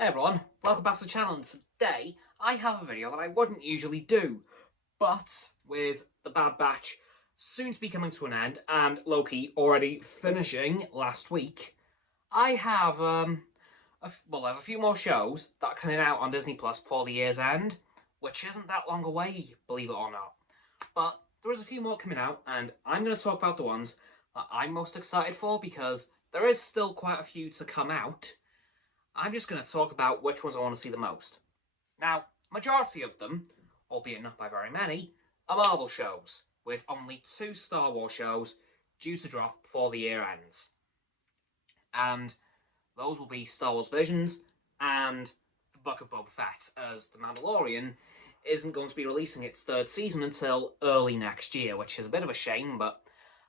Hey everyone, welcome back to the channel, and today I have a video that I wouldn't usually do, but with The Bad Batch soon to be coming to an end and Loki already finishing last week, I have, there's a few more shows that are coming out on Disney Plus before the year's end, which isn't that long away, believe it or not. But there is a few more coming out, and I'm going to talk about the ones that I'm most excited for because there is still quite a few to come out. I'm just going to talk about which ones I want to see the most. Now, majority of them, albeit not by very many, are Marvel shows, with only 2 Star Wars shows due to drop before the year ends. And those will be Star Wars Visions and The Book of Boba Fett, as The Mandalorian isn't going to be releasing its 3rd season until early next year, which is a bit of a shame, but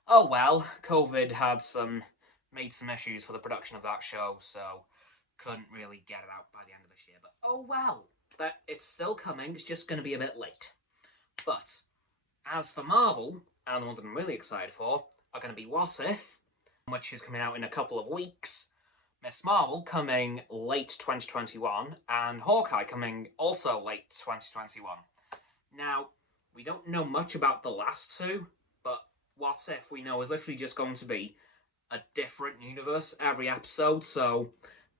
oh well, COVID had made some issues for the production of that show, so couldn't really get it out by the end of this year. But oh well, it's still coming, it's just going to be a bit late. But as for Marvel, and the ones that I'm really excited for, are going to be What If, which is coming out in a couple of weeks, Miss Marvel coming late 2021, and Hawkeye coming also late 2021. Now, we don't know much about the last two, but What If we know is literally just going to be a different universe every episode, so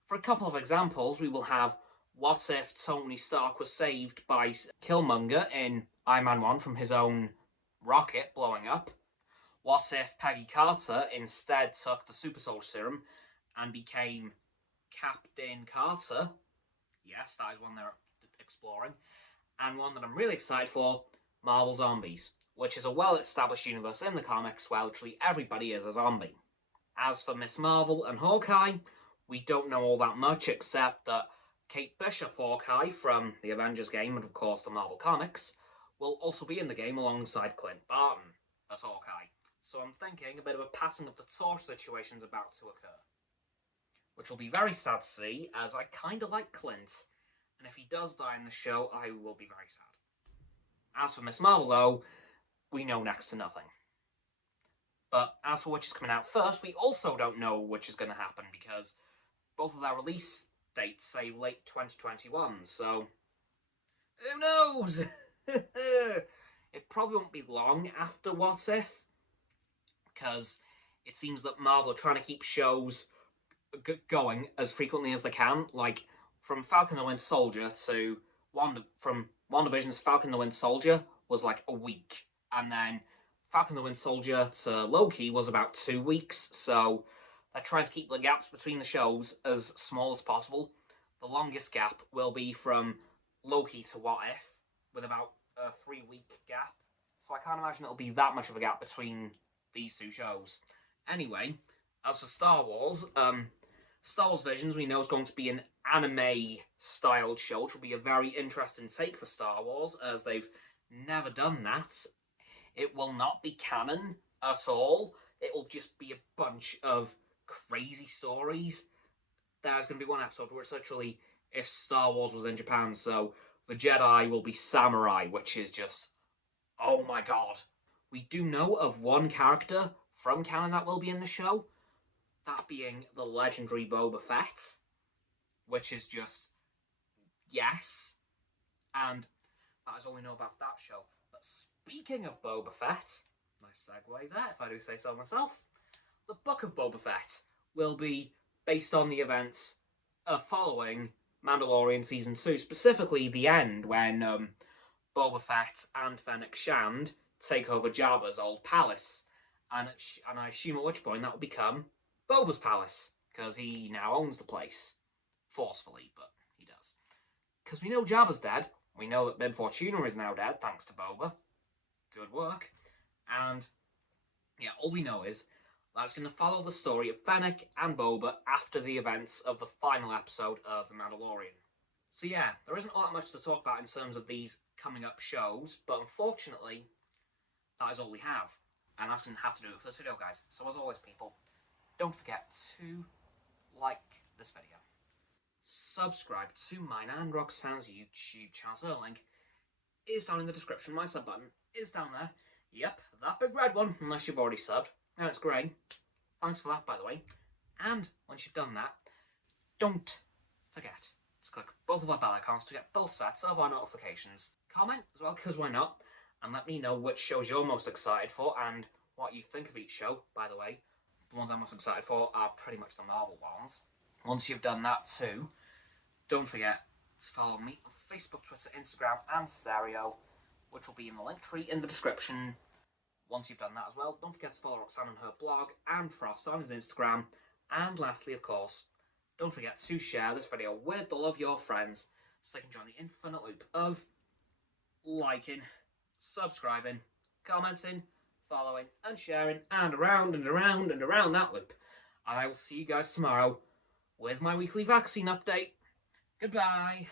for a couple of examples, we will have What If Tony Stark was saved by Killmonger in Iron Man 1 from his own rocket blowing up? What if Peggy Carter instead took the Super Soldier Serum and became Captain Carter? Yes, that is one they're exploring. And one that I'm really excited for, Marvel Zombies, which is a well-established universe in the comics where literally everybody is a zombie. As for Miss Marvel and Hawkeye, we don't know all that much, except that Kate Bishop Hawkeye from the Avengers game, and of course the Marvel Comics, will also be in the game alongside Clint Barton as Hawkeye. So I'm thinking a bit of a passing of the torch situation is about to occur. Which will be very sad to see, as I kinda like Clint, and if he does die in the show, I will be very sad. As for Miss Marvel though, we know next to nothing. But as for which is coming out first, we also don't know which is going to happen, because both of their release dates say late 2021, so who knows? It probably won't be long after What If, because it seems that Marvel are trying to keep shows going as frequently as they can, like from Falcon and the Winter Soldier to from WandaVision's Falcon and the Winter Soldier was like a week, and then Falcon and the Winter Soldier to Loki was about 2 weeks, so they're trying to keep the gaps between the shows as small as possible. The longest gap will be from Loki to What If, with about a 3-week gap. So I can't imagine it'll be that much of a gap between these two shows. Anyway, as for Star Wars Visions we know is going to be an anime-styled show, which will be a very interesting take for Star Wars, as they've never done that. It will not be canon at all. It will just be a bunch of crazy stories. There's going to be one episode where it's literally if Star Wars was in Japan, so the Jedi will be samurai, which is just, oh my god. We do know of one character from canon that will be in the show, that being the legendary Boba Fett, which is just, yes. And that is all we know about that show. But speaking of Boba Fett, nice segue there, if I do say so myself, the Book of Boba Fett will be based on the events following Mandalorian Season 2, specifically the end, when Boba Fett and Fennec Shand take over Jabba's old palace. And I assume at which point that will become Boba's palace, because he now owns the place. Forcefully, but he does. Because we know Jabba's dead. We know that Bib Fortuna is now dead, thanks to Boba. Good work. And yeah, all we know is that it's going to follow the story of Fennec and Boba after the events of the final episode of The Mandalorian. So yeah, there isn't all that much to talk about in terms of these coming up shows, but unfortunately, that is all we have. And that's going to have to do it for this video, guys. So as always, people, don't forget to like this video, subscribe to mine and Roxanne's YouTube channel. So the link is down in the description. My sub button is down there. Yep, that big red one, unless you've already subbed. Now it's grey. Thanks for that, by the way. And once you've done that, don't forget to click both of our bell icons to get both sets of our notifications. Comment as well, because why not? And let me know which shows you're most excited for and what you think of each show, by the way. The ones I'm most excited for are pretty much the Marvel ones. Once you've done that too, don't forget to follow me on Facebook, Twitter, Instagram and Stereo, which will be in the link tree in the description. Once you've done that as well, don't forget to follow Roxanne on her blog and Frost on his Instagram. And lastly, of course, don't forget to share this video with all of your friends so they can join the infinite loop of liking, subscribing, commenting, following and sharing, and around and around and around that loop. And I will see you guys tomorrow with my weekly vaccine update. Goodbye.